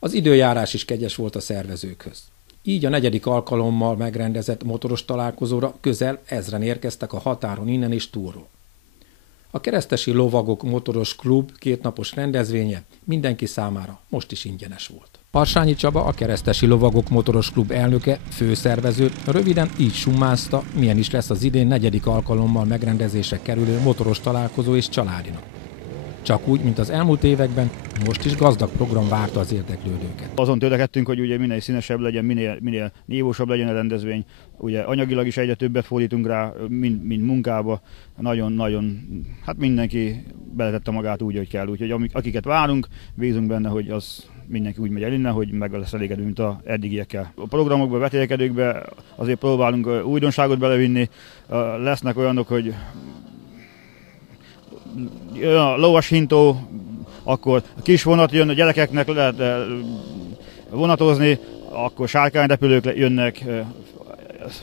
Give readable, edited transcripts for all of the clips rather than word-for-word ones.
Az időjárás is kegyes volt a szervezőkhöz. Így a 4. alkalommal megrendezett motoros találkozóra közel 1000-en érkeztek a határon innen és túlról. A Keresztesi Lovagok Motoros Klub 2 napos rendezvénye mindenki számára most is ingyenes volt. Harsányi Csaba, a Keresztesi Lovagok Motoros Klub elnöke, főszervező röviden így summázta, milyen is lesz az idén 4. alkalommal megrendezésre kerülő motoros találkozó és családinak. Csak úgy, mint az elmúlt években, most is gazdag program várta az érdeklődőket. Azon törekedtünk, hogy ugye minél színesebb legyen, minél nívósabb legyen a rendezvény. Ugye anyagilag is egyre többet fordítunk rá, mint munkába. Nagyon, hát mindenki beletette magát úgy, hogy kell. Úgyhogy akiket várunk, bízunk benne, hogy az mindenki úgy megy el innen, hogy meg lesz elégedő, mint az eddigiekkel. A programokba, vetélkedőkbe azért próbálunk újdonságot belevinni. Lesznek olyanok, hogy a lovas hintó, akkor a kis vonat jön, a gyerekeknek lehet vonatozni, akkor sárkányrepülők jönnek,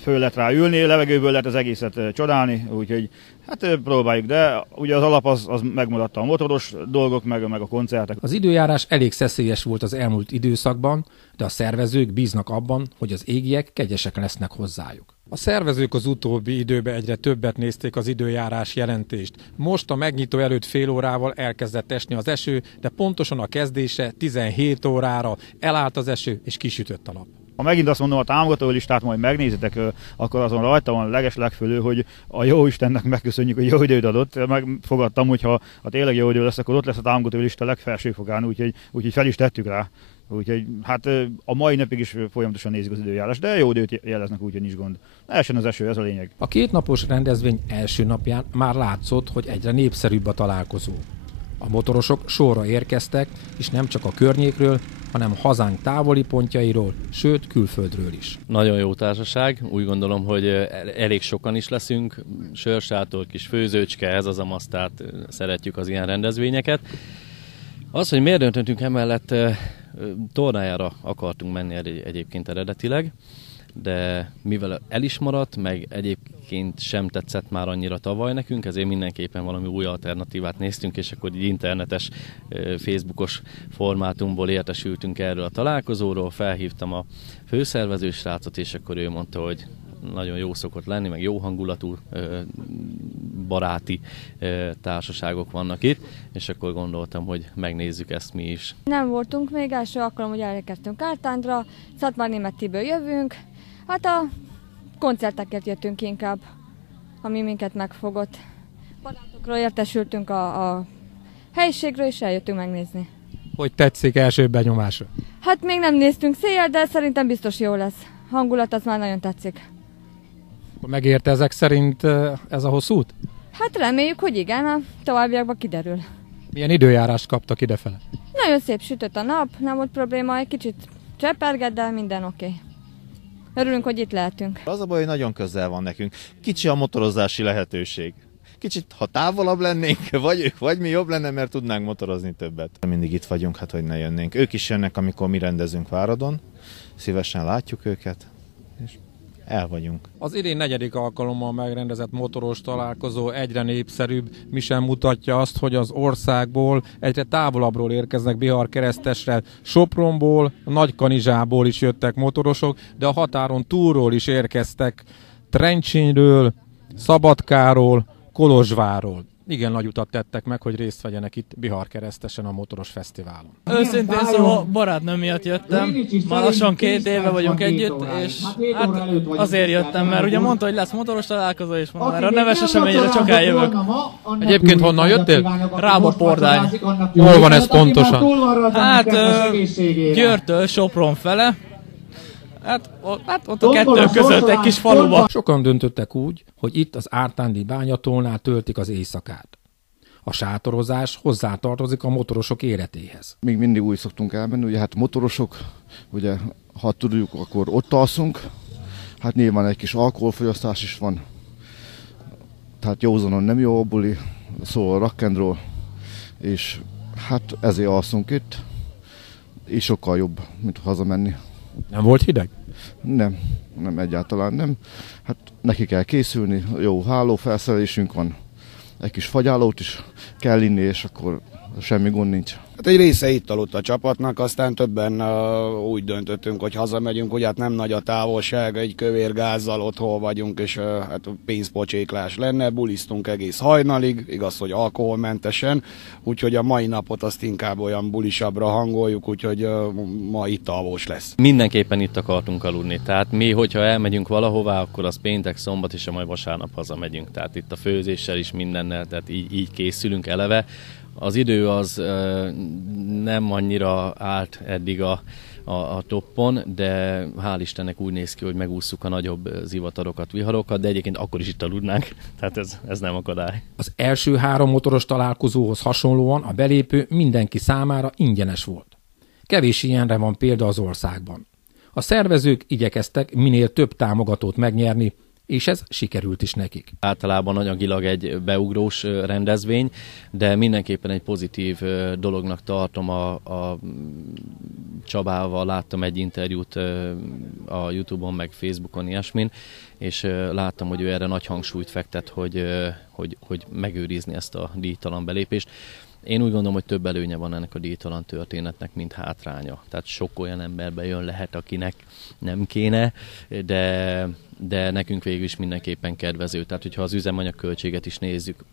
föl lehet rá ülni, levegőből lehet az egészet csodálni, úgyhogy hát próbáljuk, de ugye az alap az megmaradt a motoros dolgok, meg a koncertek. Az időjárás elég szeszélyes volt az elmúlt időszakban, de a szervezők bíznak abban, hogy az égiek kegyesek lesznek hozzájuk. A szervezők az utóbbi időben egyre többet nézték az időjárás jelentést. Most a megnyitó előtt fél órával elkezdett esni az eső, de pontosan a kezdése 17 órára elállt az eső és kisütött a nap. Ha megint azt mondom, a támogatólistát majd megnézitek, akkor azon rajta van legfölül, hogy a Jóistennek megköszönjük, hogy jó időt adott. Megfogadtam, hogy ha tényleg jó idő lesz, akkor ott lesz a támogatólista legfelső fokán, úgyhogy fel is tettük rá. Úgyhogy hát a mai napig is folyamatosan nézik az időjárás, de jó időt jeleznek, úgyhogy nincs gond. Essen az eső, ez a lényeg. A 2 napos rendezvény első napján már látszott, hogy egyre népszerűbb a találkozó. A motorosok sorra érkeztek, és nem csak a környékről, hanem hazánk távoli pontjairól, sőt külföldről is. Nagyon jó társaság, úgy gondolom, hogy elég sokan is leszünk, sörsátor, kis főzőcske, ez az a masztát, szeretjük az ilyen rendezvényeket. Az, hogy miért döntöttünk emellett, tornájára akartunk menni egyébként eredetileg, de mivel el is maradt, meg egyébként sem tetszett már annyira tavaly nekünk, ezért mindenképpen valami új alternatívát néztünk, és akkor így internetes, Facebookos formátumból értesültünk erről a találkozóról, felhívtam a főszervező srácot, és akkor ő mondta, hogy nagyon jó szokott lenni, meg jó hangulatú, baráti társaságok vannak itt, és akkor gondoltam, hogy megnézzük ezt mi is. Nem voltunk még első alkalom, hogy elérkeztünk Ártándra, Szatmár-Németiből jövünk, hát a koncerteket jöttünk inkább, ami minket megfogott. Barátokról értesültünk a helyiségről, és eljöttünk megnézni. Hogy tetszik első benyomásra? Hát még nem néztünk széjjel, de szerintem biztos jó lesz. Hangulat az már nagyon tetszik. Megérte ezek szerint ez a hosszú út? Hát reméljük, hogy igen, a továbbiakban kiderül. Milyen időjárást kaptak idefele? Nagyon szép sütött a nap, nem volt probléma, egy kicsit csepergett, de minden oké. Örülünk, hogy itt lehetünk. Az a baj, hogy nagyon közel van nekünk. Kicsi a motorozási lehetőség. Kicsit, ha távolabb lennénk, vagy ők, vagy mi jobb lenne, mert tudnánk motorozni többet. Mindig itt vagyunk, hát hogy ne jönnénk. Ők is jönnek, amikor mi rendezünk Váradon. Szívesen látjuk őket, és el vagyunk. Az idén 4. alkalommal megrendezett motoros találkozó egyre népszerűbb, mi sem mutatja azt, hogy az országból egyre távolabbról érkeznek Bihar-Keresztesre, Sopronból, Nagykanizsából is jöttek motorosok, de a határon túlról is érkeztek, Trencsényről, Szabadkáról, Kolozsvárról. Igen nagy utat tettek meg, hogy részt vegyenek itt Bihar-Keresztesen a motoros fesztiválon. Őszintén szóval barátnőm miatt jöttem, már lassan 2 éve vagyunk együtt, és hát azért jöttem, mert ugye mondta, hogy lesz motoros találkozó, és mondom, erre a neves eseményre csak eljövök. Egyébként honnan jöttél? Rába-Pordány. Hol van ez pontosan? Hát Győrtől Sopron fele. Hát ott a kettő között egy kis faluba. Sokan döntöttek úgy, hogy itt az ártándi bányatónál töltik az éjszakát. A sátorozás hozzátartozik a motorosok életéhez. Még mindig úgy szoktunk elmenni, ugye hát motorosok, ugye ha tudjuk, akkor ott alszunk. Hát nyilván egy kis alkoholfogyasztás is van. Tehát józanon nem jó a buli, szóval rock and roll, és hát ezért alszunk itt, és sokkal jobb, mint hazamenni. Nem volt hideg? Nem egyáltalán nem. Hát neki kell készülni, jó hálófelszerelésünk van, egy kis fagyálót is kell inni, és akkor semmi gond nincs. Hát egy része itt aludt a csapatnak, aztán többen úgy döntöttünk, hogy hazamegyünk, ugye hát nem nagy a távolság, egy kövér gázzal otthon vagyunk, és hát pénzpocséklás lenne, bulisztunk egész hajnalig, igaz, hogy alkoholmentesen, úgyhogy a mai napot azt inkább olyan bulisabbra hangoljuk, úgyhogy ma itt alvós lesz. Mindenképpen itt akartunk aludni, tehát mi, hogyha elmegyünk valahová, akkor az péntek, szombat és majd vasárnap hazamegyünk, tehát itt a főzéssel is mindennel, tehát így készülünk eleve. Az idő az nem annyira állt eddig a toppon, de hál' Istennek úgy néz ki, hogy megússzuk a nagyobb zivatarokat, viharokat, de egyébként akkor is itt aludnánk, tehát ez nem akadály. Az első 3 motoros találkozóhoz hasonlóan a belépő mindenki számára ingyenes volt. Kevés ilyenre van példa az országban. A szervezők igyekeztek minél több támogatót megnyerni, és ez sikerült is nekik. Általában anyagilag egy beugrós rendezvény, de mindenképpen egy pozitív dolognak tartom a Csabával. Láttam egy interjút a YouTube-on, meg Facebookon, ilyesmin, és láttam, hogy ő erre nagy hangsúlyt fektet, hogy megőrizni ezt a díjtalan belépést. Én úgy gondolom, hogy több előnye van ennek a díjtalan történetnek, mint hátránya. Tehát sok olyan ember bejön lehet, akinek nem kéne, de nekünk végül is mindenképpen kedvező. Tehát, hogyha az üzemanyagköltséget is nézzük,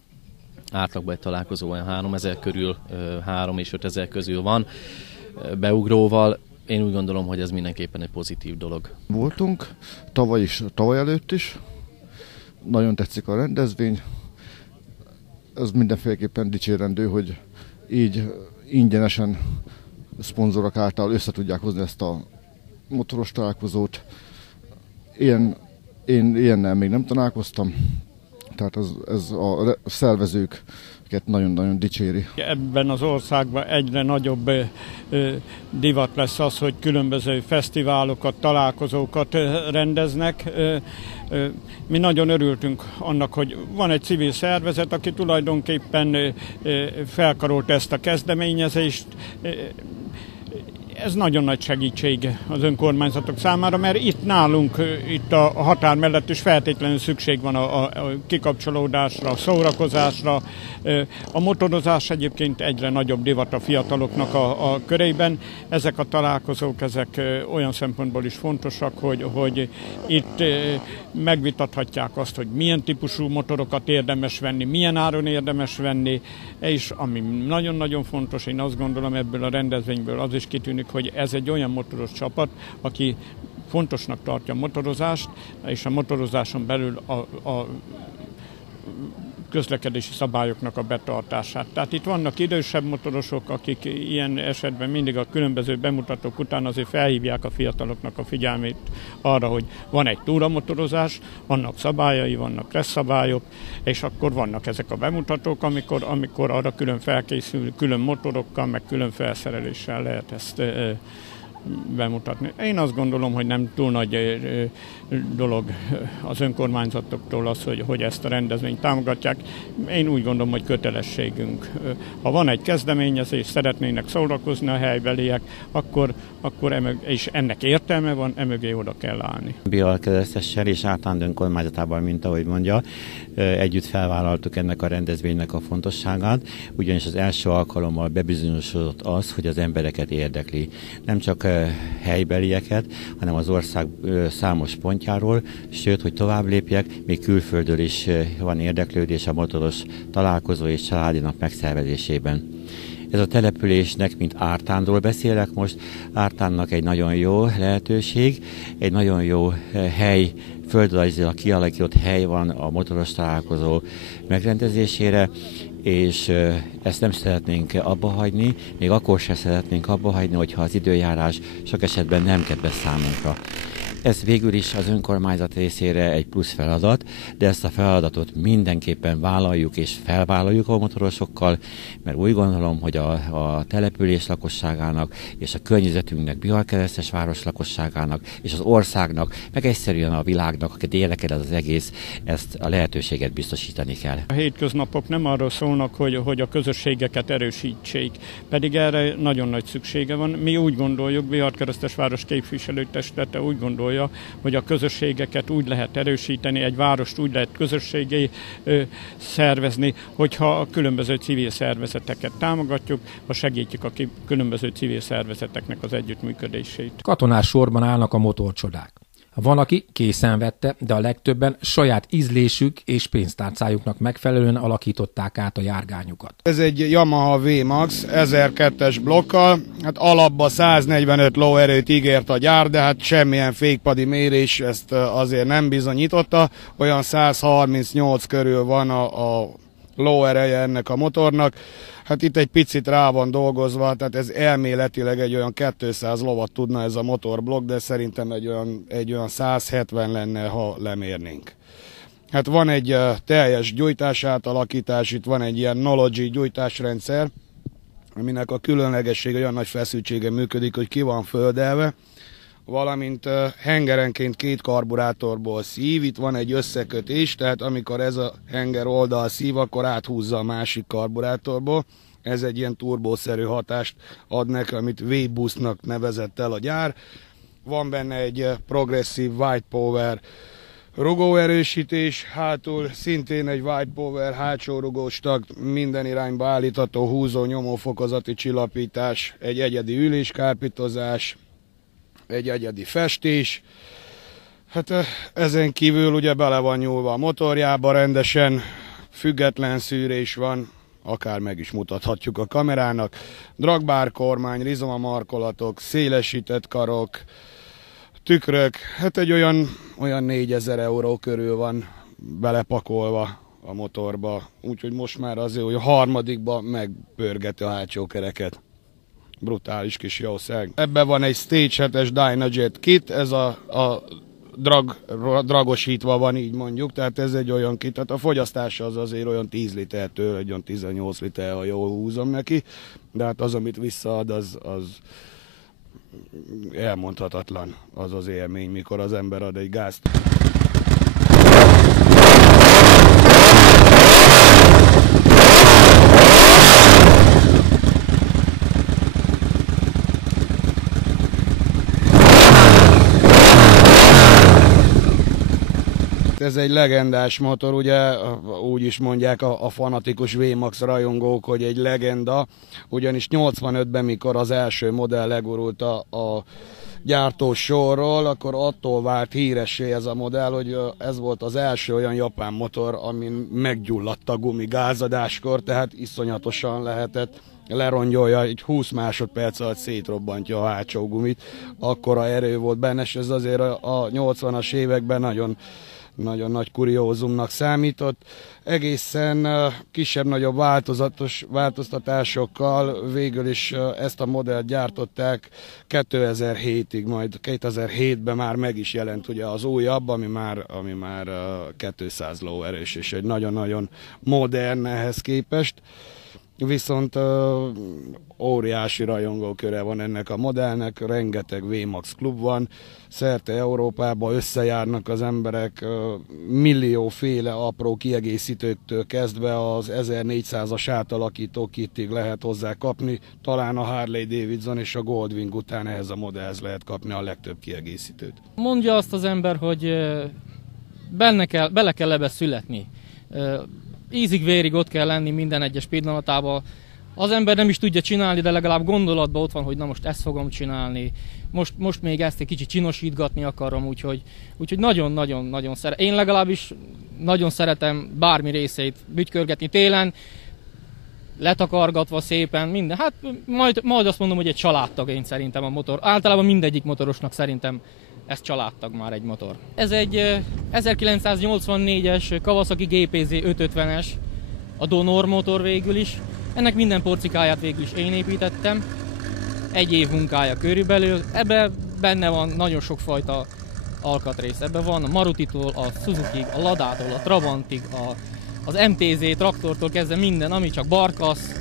átlagban egy találkozó olyan 3000 körül, 3 és 5000 közül van beugróval. Én úgy gondolom, hogy ez mindenképpen egy pozitív dolog. Voltunk, tavaly előtt is. Nagyon tetszik a rendezvény. Ez mindenféleképpen dicsérendő, hogy így ingyenesen szponzorok által össze tudják hozni ezt a motoros találkozót. Én ilyennel még nem találkoztam, tehát ez a szervezőket nagyon-nagyon dicséri. Ebben az országban egyre nagyobb divat lesz az, hogy különböző fesztiválokat, találkozókat rendeznek. Mi nagyon örültünk annak, hogy van egy civil szervezet, aki tulajdonképpen felkarolta ezt a kezdeményezést. Ez nagyon nagy segítség az önkormányzatok számára, mert itt nálunk, itt a határ mellett is feltétlenül szükség van a kikapcsolódásra, a szórakozásra. A motorozás egyébként egyre nagyobb divat a fiataloknak a körében. Ezek a találkozók, ezek olyan szempontból is fontosak, hogy itt megvitathatják azt, hogy milyen típusú motorokat érdemes venni, milyen áron érdemes venni, és ami nagyon-nagyon fontos, én azt gondolom ebből a rendezvényből az is kitűnik, hogy ez egy olyan motoros csapat, aki fontosnak tartja a motorozást, és a motorozáson belül a közlekedési szabályoknak a betartását. Tehát itt vannak idősebb motorosok, akik ilyen esetben mindig a különböző bemutatók után azért felhívják a fiataloknak a figyelmét arra, hogy van egy túramotorozás, vannak szabályai, vannak stresszabályok, és akkor vannak ezek a bemutatók, amikor arra külön felkészül, külön motorokkal, meg külön felszereléssel lehet ezt bemutatni. Én azt gondolom, hogy nem túl nagy dolog az önkormányzatoktól az, hogy ezt a rendezvényt támogatják. Én úgy gondolom, hogy kötelességünk. Ha van egy kezdeményezés, szeretnének szórakozni a helybeliek, akkor és ennek értelme van, emögé oda kell állni. Bihar Keresztessel és Ártánd önkormányzatában, mint ahogy mondja, együtt felvállaltuk ennek a rendezvénynek a fontosságát, ugyanis az első alkalommal bebizonyosodott az, hogy az embereket érdekli. Nem csak helybelieket, hanem az ország számos pontjáról, sőt, hogy tovább lépjek, még külföldről is van érdeklődés a motoros találkozó és családi nap megszervezésében. Ez a településnek, mint Ártándról beszélek most, Ártánnak egy nagyon jó lehetőség, egy nagyon jó hely, földrajzilag kialakított hely van a motoros találkozó megrendezésére, és ezt nem szeretnénk abba hagyni, még akkor sem szeretnénk abba hagyni, hogyha az időjárás sok esetben nem kedves számunkra. Ez végül is az önkormányzat részére egy plusz feladat, de ezt a feladatot mindenképpen vállaljuk és felvállaljuk a motorosokkal, mert úgy gondolom, hogy a település lakosságának és a környezetünknek, Bihar-Keresztes város lakosságának és az országnak, meg egyszerűen a világnak, akit érdekel ez az egész, ezt a lehetőséget biztosítani kell. A hétköznapok nem arról szólnak, hogy a közösségeket erősítsék, pedig erre nagyon nagy szüksége van. Mi úgy gondoljuk, Bihar-Keresztes város képviselőtestülete úgy gondolja, gondolja, hogy a közösségeket úgy lehet erősíteni, egy várost úgy lehet közösségé szervezni, hogyha a különböző civil szervezeteket támogatjuk, ha segítjük a különböző civil szervezeteknek az együttműködését. Katonás sorban állnak a motorcsodák. Van, aki készen vette, de a legtöbben saját ízlésük és pénztárcájuknak megfelelően alakították át a járgányukat. Ez egy Yamaha VMAX 1002-es blokkal, hát alapba 145 lóerőt ígért a gyár, de hát semmilyen fékpadi mérés ezt azért nem bizonyította. Olyan 138 körül van a lóereje ennek a motornak. Hát itt egy picit rá van dolgozva, tehát ez elméletileg egy olyan 200 lovat tudna ez a motorblokk, de szerintem egy olyan 170 lenne, ha lemérnénk. Hát van egy teljes gyújtásátalakítás, itt van egy ilyen Nology gyújtásrendszer, aminek a különlegessége olyan nagy feszültsége működik, hogy ki van földelve, valamint hengerenként 2 karburátorból szív, itt van egy összekötés, tehát amikor ez a henger oldal szív, akkor áthúzza a másik karburátorból. Ez egy ilyen turbószerű hatást ad neki, amit V-Boostnak nevezett el a gyár. Van benne egy progresszív White Power rugóerősítés, hátul szintén egy White Power hátsó rugós tag, minden irányba állítható húzó nyomófokozati csillapítás, egy egyedi üléskápítozás, egy egyedi festés. Hát ezen kívül ugye bele van nyúlva a motorjába rendesen, független szűrés van, akár meg is mutathatjuk a kamerának. Dragbárkormány, rizomamarkolatok, szélesített karok, tükrök, hát egy olyan 4000 euró körül van belepakolva a motorba. Úgyhogy most már azért, hogy a harmadikba megpörgeti a hátsó kereket. Brutális kis jószág. Ebben van egy Stage 7-es Dynajet kit, ez a dragosítva van, így mondjuk, tehát ez egy olyan kit, tehát a fogyasztása az azért olyan 10 litertől, egy olyan 18 liter, ha jól húzom neki, de hát az, amit visszaad, az elmondhatatlan, az az élmény, mikor az ember ad egy gázt. Ez egy legendás motor, ugye úgy is mondják a fanatikus VMAX rajongók, hogy egy legenda, ugyanis 85-ben, mikor az első modell legurult a gyártós sorról, akkor attól vált híressé ez a modell, hogy ez volt az első olyan japán motor, amin meggyulladt a gumi gázadáskor, tehát iszonyatosan lehetett lerongyolja, egy 20 másodperc alatt szétrobbantja a hátsó gumit, akkora erő volt benne, és ez azért a 80-as években nagyon nagy kuriózumnak számított. Egészen kisebb-nagyobb változtatásokkal végül is ezt a modellt gyártották 2007-ig, majd 2007-ben már meg is jelent ugye az újabb, ami már 200 lóerős, és egy nagyon-nagyon modern ehhez képest. Viszont óriási rajongóköre van ennek a modellnek, rengeteg VMAX klub van, szerte Európában összejárnak az emberek, millióféle apró kiegészítőktől kezdve az 1400-as átalakító kittig lehet hozzá kapni, talán a Harley Davidson és a Goldwing után ehhez a modellhez lehet kapni a legtöbb kiegészítőt. Mondja azt az ember, hogy bele kell ebbe születni. Ízig-vérig ott kell lenni minden egyes pillanatában. Az ember nem is tudja csinálni, de legalább gondolatban ott van, hogy na most ezt fogom csinálni. Most még ezt egy kicsit csinosítgatni akarom, úgyhogy nagyon-nagyon szeretem. Én legalábbis nagyon szeretem bármi részeit bütykörgetni télen, letakargatva szépen, minden. Hát majd azt mondom, hogy egy családtag én szerintem a motor. Általában mindegyik motorosnak szerintem ez családtag már egy motor. Ez egy 1984-es Kawasaki GPZ 550-es, a Donor motor végül is. Ennek minden porcikáját végül is én építettem. Egy év munkája körülbelül. Ebben benne van nagyon sokfajta alkatrész. Ebben van a Marutitól, a Suzuki-ig, a Ladától, a Trabantig, az MTZ traktortól kezdve minden, ami csak barkasz,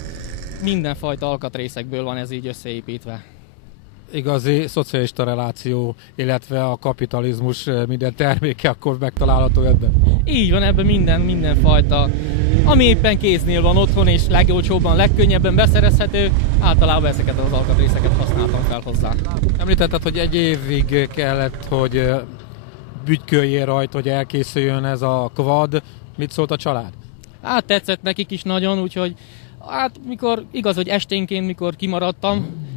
mindenfajta alkatrészekből van ez így összeépítve. Igazi szocialista reláció, illetve a kapitalizmus minden terméke akkor megtalálható ebben? Így van, ebben mindenfajta, ami éppen kéznél van otthon, és legolcsóbban, legkönnyebben beszerezhető, általában ezeket az alkatrészeket használtam fel hozzá. Említetted, hogy egy évig kellett, hogy bütyköljél rajta, hogy elkészüljön ez a quad. Mit szólt a család? Hát tetszett nekik is nagyon, úgyhogy hát mikor, igaz, hogy esténként, mikor kimaradtam,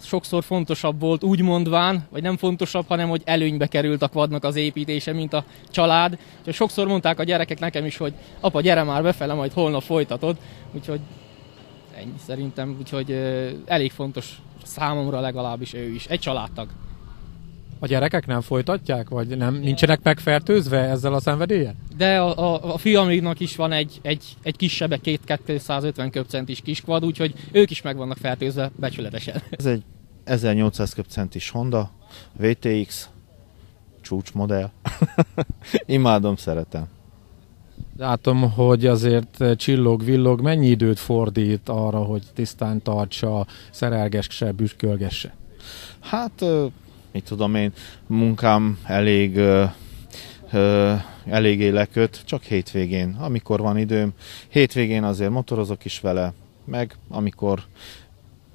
sokszor fontosabb volt úgy mondván, vagy nem fontosabb, hanem hogy előnybe került a quadnak az építése, mint a család. Úgyhogy sokszor mondták a gyerekek nekem is, hogy apa, gyere már befele, majd holnap folytatod. Úgyhogy ennyi szerintem, úgyhogy elég fontos számomra legalábbis ő is. Egy családtag. A gyerekek nem folytatják, vagy nincsenek megfertőzve ezzel a szenvedéllyel? De a fiamnak is van egy kisebb, egy 250 köbcentis kis quad, úgyhogy ők is meg vannak fertőzve becsületesen. Ez egy 1800 köbcentis Honda VTX csúcsmodell. Imádom, szeretem. Látom, hogy azért csillog-villog. Mennyi időt fordít arra, hogy tisztán tartsa, szerelgesse, büskölgesse? Hát, mit tudom én, munkám eléggé leköt, csak hétvégén, amikor van időm. Hétvégén azért motorozok is vele, meg amikor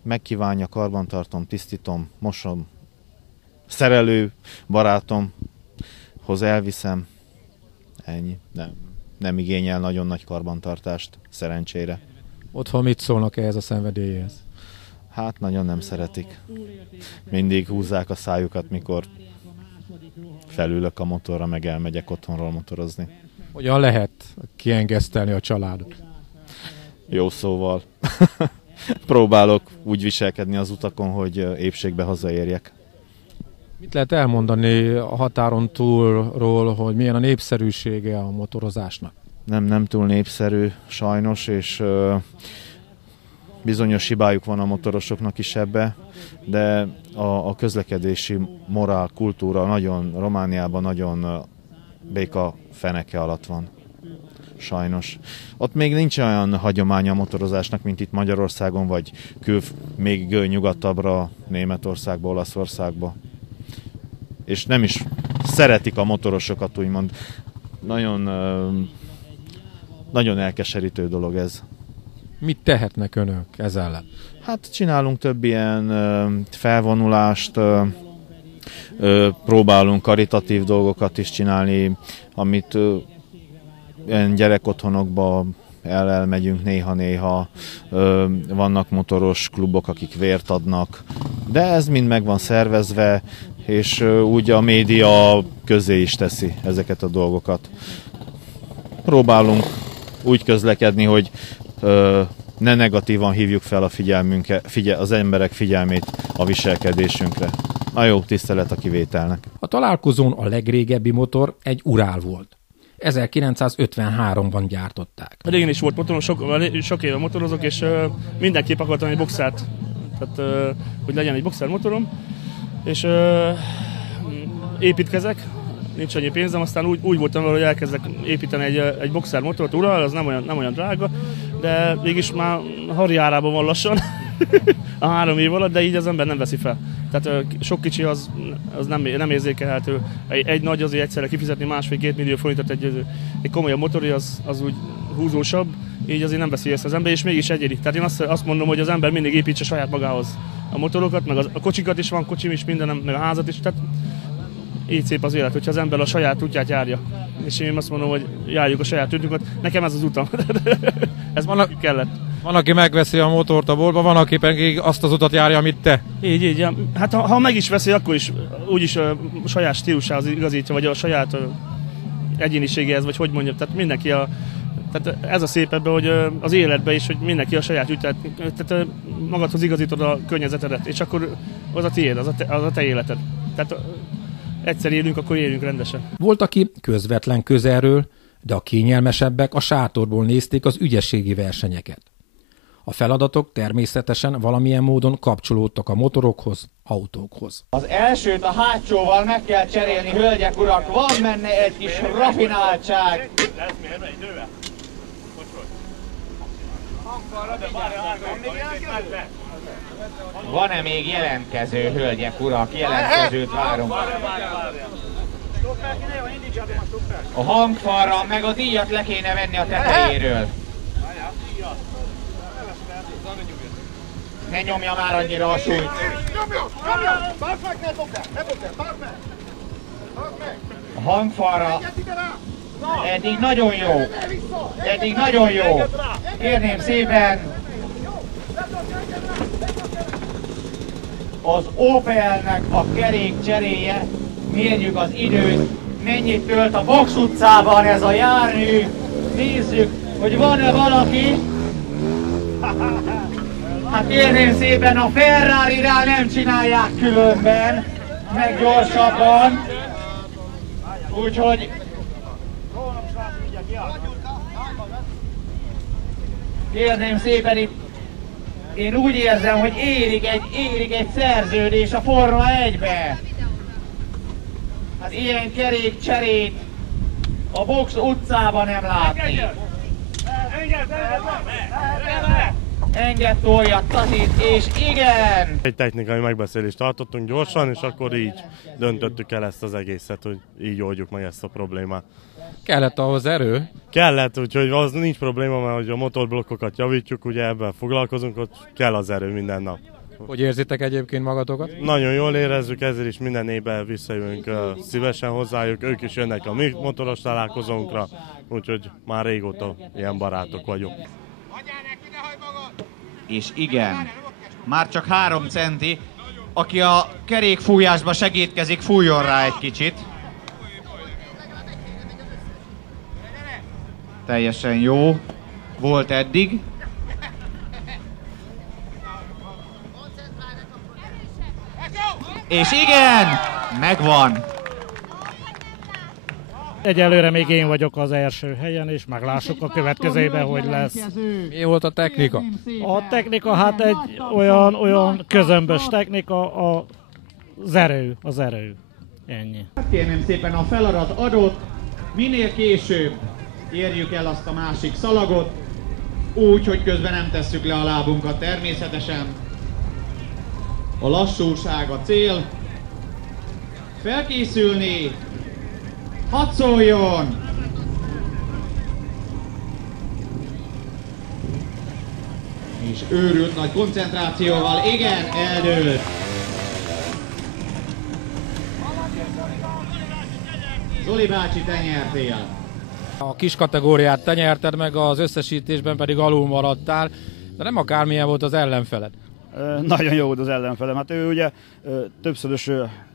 megkívánja, karbantartom, tisztítom, mosom, szerelő barátomhoz elviszem. Ennyi. Nem igényel nagyon nagy karbantartást, szerencsére. Otthon mit szólnak ehhez a szenvedélyhez? Hát nagyon nem szeretik. Mindig húzzák a szájukat, mikor felülök a motorra, meg elmegyek otthonról motorozni. Hogyan lehet kiengesztelni a családot? Jó szóval. Próbálok úgy viselkedni az utakon, hogy épségbe hazaérjek. Mit lehet elmondani a határon túlról, hogy milyen a népszerűsége a motorozásnak? Nem túl népszerű sajnos, és bizonyos hibájuk van a motorosoknak is ebbe, de a közlekedési morál, kultúra Romániában nagyon béka feneke alatt van. Sajnos. Ott még nincs olyan hagyománya a motorozásnak, mint itt Magyarországon, vagy még nyugatabbra, Németországba, Olaszországba. És nem is szeretik a motorosokat, úgymond. Nagyon elkeserítő dolog ez. Mit tehetnek önök ez ellen? Hát csinálunk több ilyen felvonulást, próbálunk karitatív dolgokat is csinálni, amit ilyen gyerekotthonokba elmegyünk néha-néha, vannak motoros klubok, akik vért adnak, de ez mind meg van szervezve, és úgy a média közé is teszi ezeket a dolgokat. Próbálunk úgy közlekedni, hogy ne negatívan hívjuk fel az emberek figyelmét a viselkedésünkre. Na jó, tisztelet a kivételnek. A találkozón a legrégebbi motor egy Ural volt. 1953-ban gyártották. Régen is volt motorom, sok éve motorozok, és mindenképp akartam egy boxert, tehát hogy legyen egy boxer motorom, és építkezek, nincs annyi pénzem, aztán úgy voltam vele, hogy elkezdek építeni egy boxer motort, Ural, az nem olyan drága, de mégis már harjárában van lassan, a 3 év alatt, de így az ember nem veszi fel. Tehát sok kicsi az nem érzékelhető. Egy nagy azért egyszerre kifizetni 1,5-2 millió forintot egy komolyabb motori, az úgy húzósabb, így azért nem veszi ezt az ember, és mégis egyedi. Tehát én azt mondom, hogy az ember mindig építse saját magához a motorokat, meg a kocsikat is van, kocsim is, mindenem, meg a házat is, tehát így szép az élet, hogyha az ember a saját útját járja. És én azt mondom, hogy járjuk a saját útunkat. Nekem ez az utam. Ez kellett. Van, aki megveszi a motort a boltba, van, aki pedig azt az utat járja, amit te. Így. Hát ha meg is veszi, akkor is úgyis a saját stílusához igazítja, vagy a saját egyéniségéhez, vagy hogy mondjam. Tehát mindenki tehát ez a szép ebben, hogy az életben is, hogy mindenki a saját útját, tehát magadhoz igazítod a környezetedet, és akkor az a tiéd, az a te életed. Tehát egyszer élünk, akkor éljünk rendesen. Volt, aki közvetlen közelről, de a kényelmesebbek a sátorból nézték az ügyességi versenyeket. A feladatok természetesen valamilyen módon kapcsolódtak a motorokhoz, autókhoz. Az elsőt a hátsóval meg kell cserélni, hölgyek, urak, van benne egy kis rafináltság. Van-e még jelentkező, hölgyek, urak? Jelentkezőt várunk. A hangfalra, meg a díjat le kéne venni a tetejéről. Ne nyomja már annyira a súlyt. A hangfalra eddig nagyon jó. Eddig nagyon jó. Kérném szépen az Opelnek a kerék cseréje. Mérjük az időt. Mennyit tölt a Box utcában ez a jármű. Nézzük, hogy van-e valaki. Hát kérném szépen, a Ferrari-rá nem csinálják különben, meg gyorsabban. Úgyhogy kérném szépen, itt én úgy érzem, hogy érik egy szerződés a Forma 1-be. Hát ilyen kerékcserét a Box utcában nem látni. Engedd tolja Tacit, és igen! Egy technikai megbeszélést tartottunk gyorsan, és akkor így döntöttük el ezt az egészet, hogy így oldjuk meg ezt a problémát. Kellett ahhoz erő? Kellett, úgyhogy az nincs probléma, mert hogy a motorblokkokat javítjuk, ugye ebben foglalkozunk, ott kell az erő minden nap. Hogy érzitek egyébként magatokat? Nagyon jól érezzük, ezért is minden évben visszajövünk szívesen hozzájuk, ők is jönnek a mi motoros találkozónkra, úgyhogy már régóta ilyen barátok vagyunk. És igen, már csak 3 centi. Aki a kerékfújásba segítkezik, fújjon rá egy kicsit. Teljesen jó volt eddig. És igen, megvan. Egyelőre még én vagyok az első helyen, és meglássuk a következőben, hogy lesz. Mi volt a technika? A technika hát egy olyan közömbös technika, az erő. Ennyi. Kérném szépen, a feladat adott, minél később érjük el azt a másik szalagot, úgy, hogy közben nem tesszük le a lábunkat természetesen. A lassúság a cél. Felkészülni. Hadd szóljon! És őrült nagy koncentrációval, igen, eldőlt. Zoli bácsi, te nyertél. A kis kategóriát te nyerted meg, az összesítésben pedig alul maradtál, de nem akármilyen volt az ellenfeled. Nagyon jó volt az ellenfelem. Hát ő ugye többszörös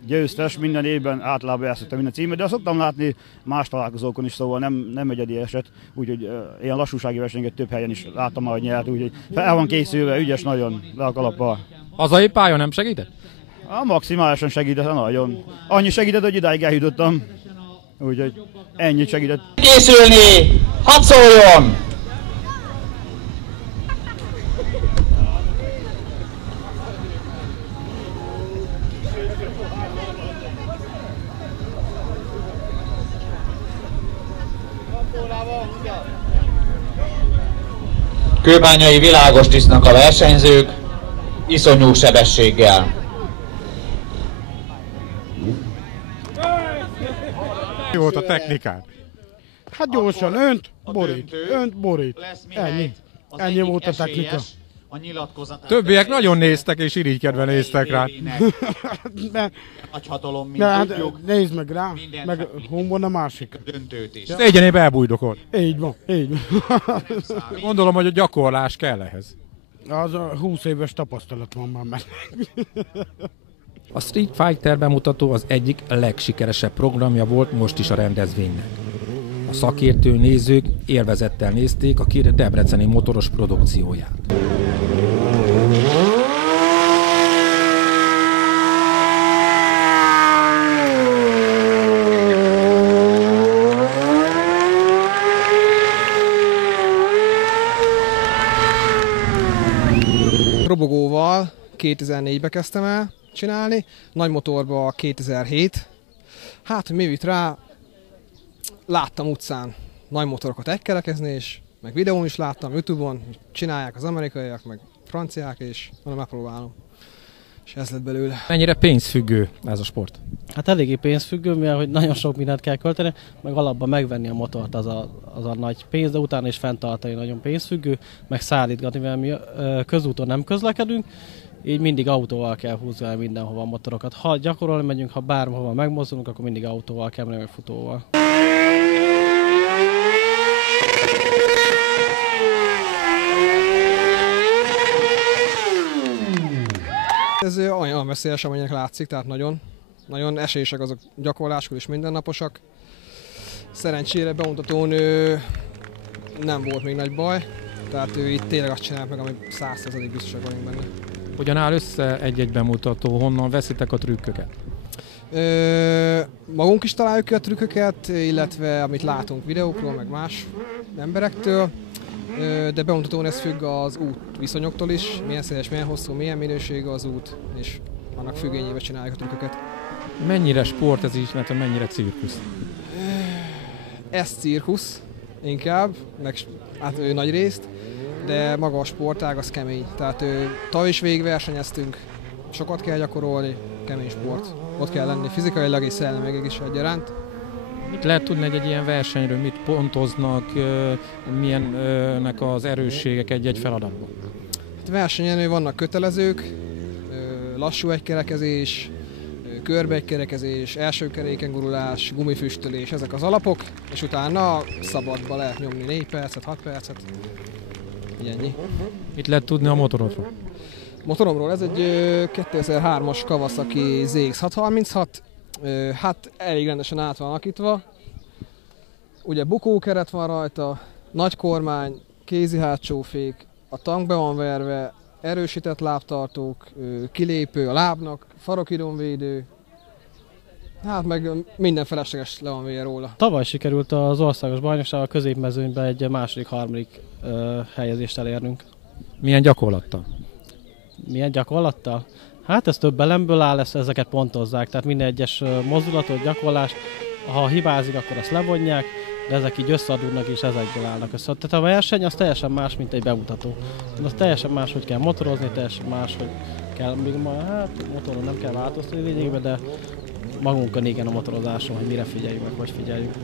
győztes, minden évben általában elszokta minden címet, de azt szoktam látni más találkozókon is, szóval nem egyedi eset, úgyhogy ilyen lassúsági versenyeket több helyen is láttam, ahogy nyert, úgyhogy fel van készülve, ügyes nagyon, le a kalappal. Hazai pálya nem segített? Maximálisan segített, nagyon. Annyi segített, hogy idáig eljutottam, úgyhogy ennyit segített. Készülni! Hadd szóljon! Kőbányai Világost isznak a versenyzők, iszonyú sebességgel. Mi volt a technikán? Hát gyorsan, önt, borít. Ennyi volt a technika. Többiek nagyon néztek és irigykedve néztek rá. Hát nézd meg rá, meg hon van a másik. Szégyenébe elbújdokolt. Így van. Gondolom, hogy a gyakorlás kell ehhez. Az a 20 éves tapasztalat van már meg. A Street Fighter bemutató az egyik legsikeresebb programja volt most is a rendezvénynek. A szakértő nézők élvezettel nézték a két debreceni motoros produkcióját. Robogóval 2004-ben kezdtem el csinálni, nagy motorba 2007. Hát, hogy mi vitt rá, láttam utcán nagy motorokat egykerekezni, és meg videón is láttam, Youtube-on, csinálják az amerikaiak, meg franciák, és mondom, megpróbálom. és ez lett belőle. Mennyire pénzfüggő ez a sport? Hát eléggé pénzfüggő, mivel hogy nagyon sok mindent kell költeni, meg alapban megvenni a motort az a nagy pénz, de utána is fenntartani nagyon pénzfüggő, meg szállítgatni, mivel mi közúton nem közlekedünk, így mindig autóval kell húzni el mindenhova a motorokat. Ha gyakorolni megyünk, ha bárhova megmozdulunk, akkor mindig autóval kell menni, meg futóval. Ez olyan veszélyes, amelynek látszik, tehát nagyon esélyesek azok gyakorláskor is mindennaposak. Szerencsére bemutatón nem volt még nagy baj, tehát ő itt tényleg azt csinált meg, ami 100%-ig biztosak vagyunk benne. Hogyan áll össze egy-egy bemutató, honnan veszitek a trükköket? Magunk is találjuk ki a trükköket, illetve amit látunk videókról, meg más emberektől, de bemutatón ez függ az út viszonyoktól is, milyen széles, milyen hosszú, milyen minőségű az út, és annak függvényében csináljuk a trükköket. Mennyire sport ez is, mert mennyire cirkusz? Ez cirkusz inkább, meg hát ő nagy részt, de maga a sportág az kemény. Tehát tavaly is végigversenyeztünk, sokat kell gyakorolni, kemény sport. Ott kell lenni fizikailag és szellemileg is egyaránt. Mit lehet tudni egy ilyen versenyről, mit pontoznak, milyennek az erősségek egy-egy feladatban? Hát versenyen vannak kötelezők, lassú egykerekezés, körbe egykerekezés, első keréken gurulás, gumifüstölés, ezek az alapok, és utána szabadba lehet nyomni 4 percet, 6 percet, ennyi. Mit lehet tudni a motorodról? Motoromról ez egy 2003-as Kawasaki ZX636, hát elég rendesen át van alakítva. Ugye bukókeret van rajta, nagy kormány, kézi hátsófék, a tank be van verve, erősített lábtartók, kilépő a lábnak, farokidomvédő, hát meg minden felesleges le van vége róla. Tavaly sikerült az országos bajnokság a középmezőnyben egy második-harmadik helyezést elérnünk. Milyen gyakorlattal? Milyen gyakorlattal? Hát ez több elemből áll, ezeket pontozzák, tehát minden egyes mozdulatot, gyakorlást, ha hibázik, akkor azt levonják, de ezek így összeadódnak és ezekből állnak össze. Tehát a verseny az teljesen más, mint egy bemutató. Az teljesen más, hogy kell motorozni, teljesen más, hogy kell, még ma, hát motoron nem kell változtatni lényegében, de magunkon igen a motorozáson, hogy mire figyeljünk, meg hogy figyeljünk.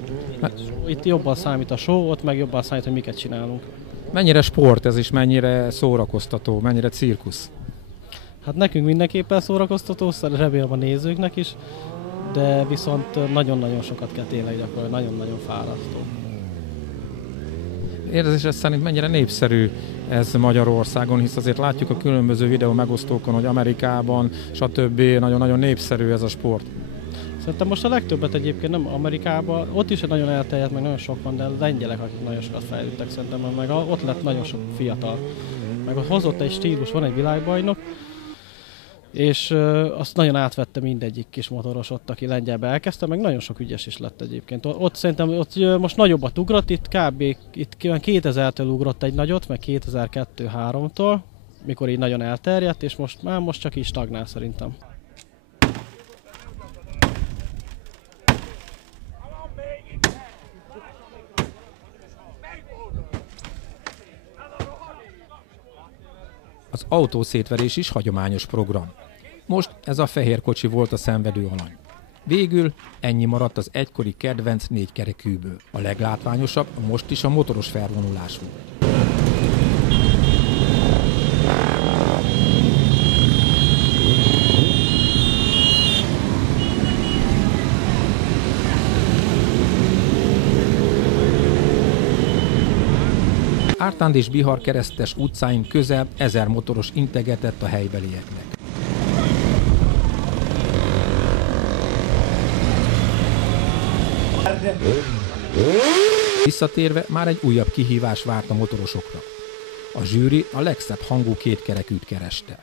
Itt jobban számít a show, ott meg jobban számít, hogy miket csinálunk. Mennyire sport ez is, mennyire szórakoztató, mennyire cirkusz? Hát nekünk mindenképpen szórakoztató, remélem a nézőknek is, de viszont nagyon-nagyon sokat kell tényleg gyakorolni, nagyon-nagyon fárasztó. Érzésed szerint mennyire népszerű ez Magyarországon, hisz azért látjuk a különböző videó megosztókon, hogy Amerikában, stb. Nagyon-nagyon népszerű ez a sport. Szerintem most a legtöbbet egyébként nem Amerikában, ott is nagyon elterjedt, meg nagyon sok van, de lengyelek, akik nagyon sokat fejlődtek szerintem, meg ott lett nagyon sok fiatal. Meg ott hozott egy stílus, van egy világbajnok, és azt nagyon átvette mindegyik kis motoros ott, aki lengyelbe elkezdte, meg nagyon sok ügyes is lett egyébként. Ott szerintem most nagyobbat ugrott, itt kb. Itt 2000-től ugrott egy nagyot, meg 2002-3-tól, mikor így nagyon elterjedt, és most csak így stagnál szerintem. Az autószétverés is hagyományos program. Most ez a fehér kocsi volt a szenvedő alany. Végül ennyi maradt az egykori kedvenc 4-kerekűből. A leglátványosabb most is a motoros felvonulás volt. Ártánd és Bihar keresztes utcáin közel 1000 motoros integetett a helybelieknek. Visszatérve már egy újabb kihívás várt a motorosokra. A zsűri a legszebb hangú kétkerekűt kereste.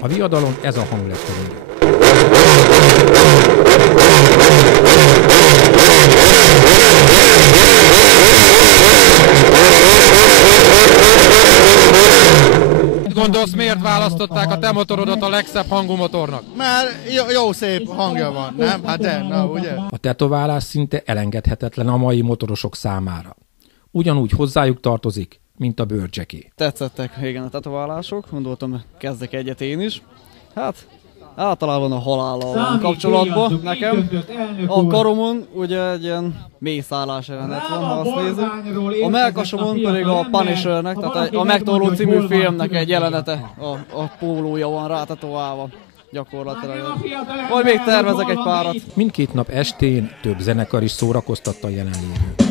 A viadalon ez a hang lett a vége. gondolsz, miért választották a te motorodat a legszebb hangú motornak? Mert jó szép hangja van, nem? Hát ugye? A tetoválás szinte elengedhetetlen a mai motorosok számára. Ugyanúgy hozzájuk tartozik, mint a bőrcseké. Tetszettek régen a tetoválások, gondoltam, kezdek egyet én is. Hát, általában a halállal van kapcsolatban nekem. A karomon ugye egy ilyen mészállás jelenet van, ha azt nézzük. A mellkasomon pedig a Punishernek, tehát a Megtorló című filmnek egy jelenete, a pólója van rátetoválva gyakorlatilag. Majd még tervezek egy párat. Mindkét nap estén több zenekar is szórakoztatta a jelenlévőt.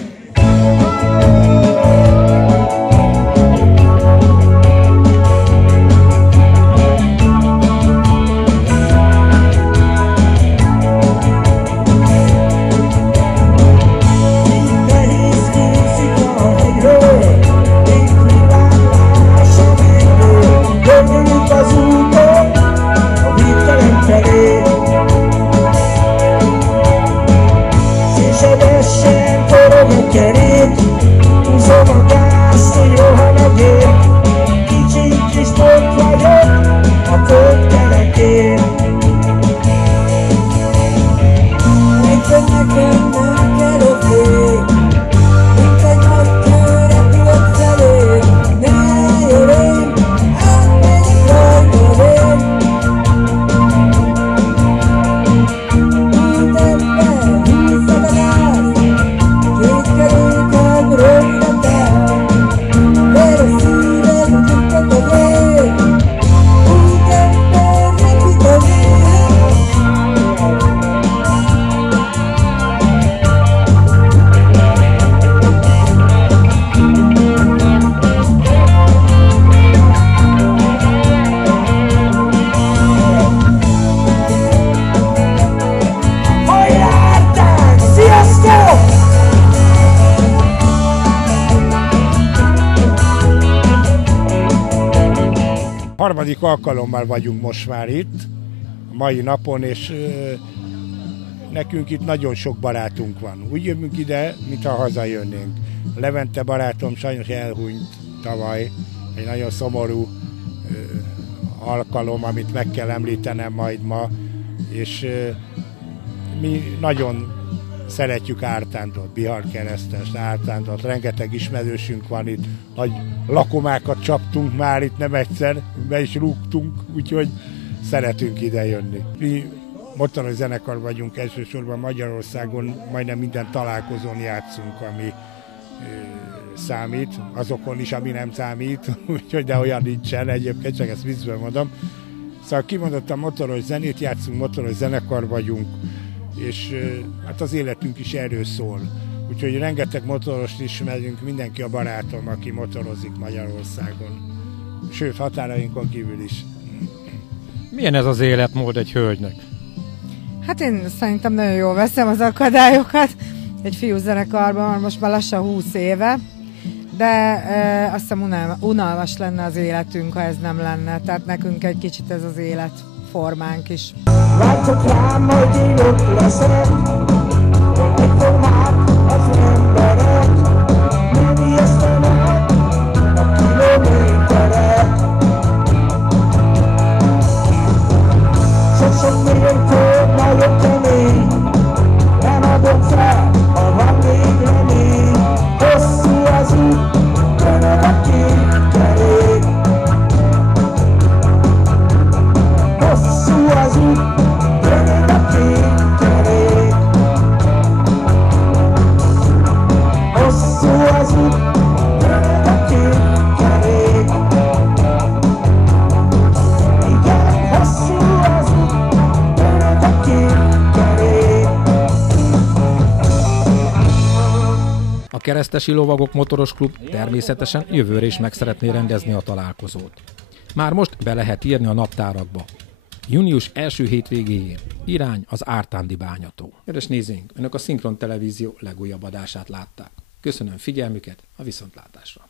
Harmadik alkalommal vagyunk most már itt, a mai napon, és nekünk itt nagyon sok barátunk van. Úgy jövünk ide, mintha hazajönnénk. Levente barátom sajnos elhunyt tavaly, egy nagyon szomorú alkalom, amit meg kell említenem majd ma, és mi nagyon szeretjük Ártándot, Bihar-Keresztest, Ártándot, rengeteg ismerősünk van itt, nagy lakomákat csaptunk már itt nem egyszer, be is rúgtunk, úgyhogy szeretünk ide jönni. Mi motoros zenekar vagyunk, elsősorban Magyarországon, majdnem minden találkozón játszunk, ami számít, azokon is, ami nem számít, úgyhogy de olyan nincsen egyébként, csak ezt viccből mondom. Szóval kimondottan motoros zenét játszunk, motoros zenekar vagyunk, és hát az életünk is erről szól. Úgyhogy rengeteg motorost ismerünk, mindenki a barátom, aki motorozik Magyarországon. Sőt, határainkon kívül is. Milyen ez az életmód egy hölgynek? Hát én szerintem nagyon jól veszem az akadályokat. Egy fiúzenekarban most már lassan 20 éve, de azt hiszem unalmas lenne az életünk, ha ez nem lenne. Tehát nekünk egy kicsit ez az életformánk is. Látok rám, majd én ott leszek, egyformák az emberek, nem ijesztenek a kilométerek. Sok-sok mérföld, nagyon kemény, nem adom fel, ha van még remény. Hosszú az út, dönöd a két kerék. Hosszú az út, dönöd a két kerék. Hosszú az út, dönöd a két kerék. Igen, hosszú az út, dönöd a két kerék. A Keresztesi Lovagok Motoros Klub természetesen jövőre is meg szeretné rendezni a találkozót. Már most be lehet írni a naptárakba. Június első hétvégéjén irány az Ártándi bányató. Kedves nézőink, önök a Szinkron Televízió legújabb adását látták. Köszönöm figyelmüket, a viszontlátásra!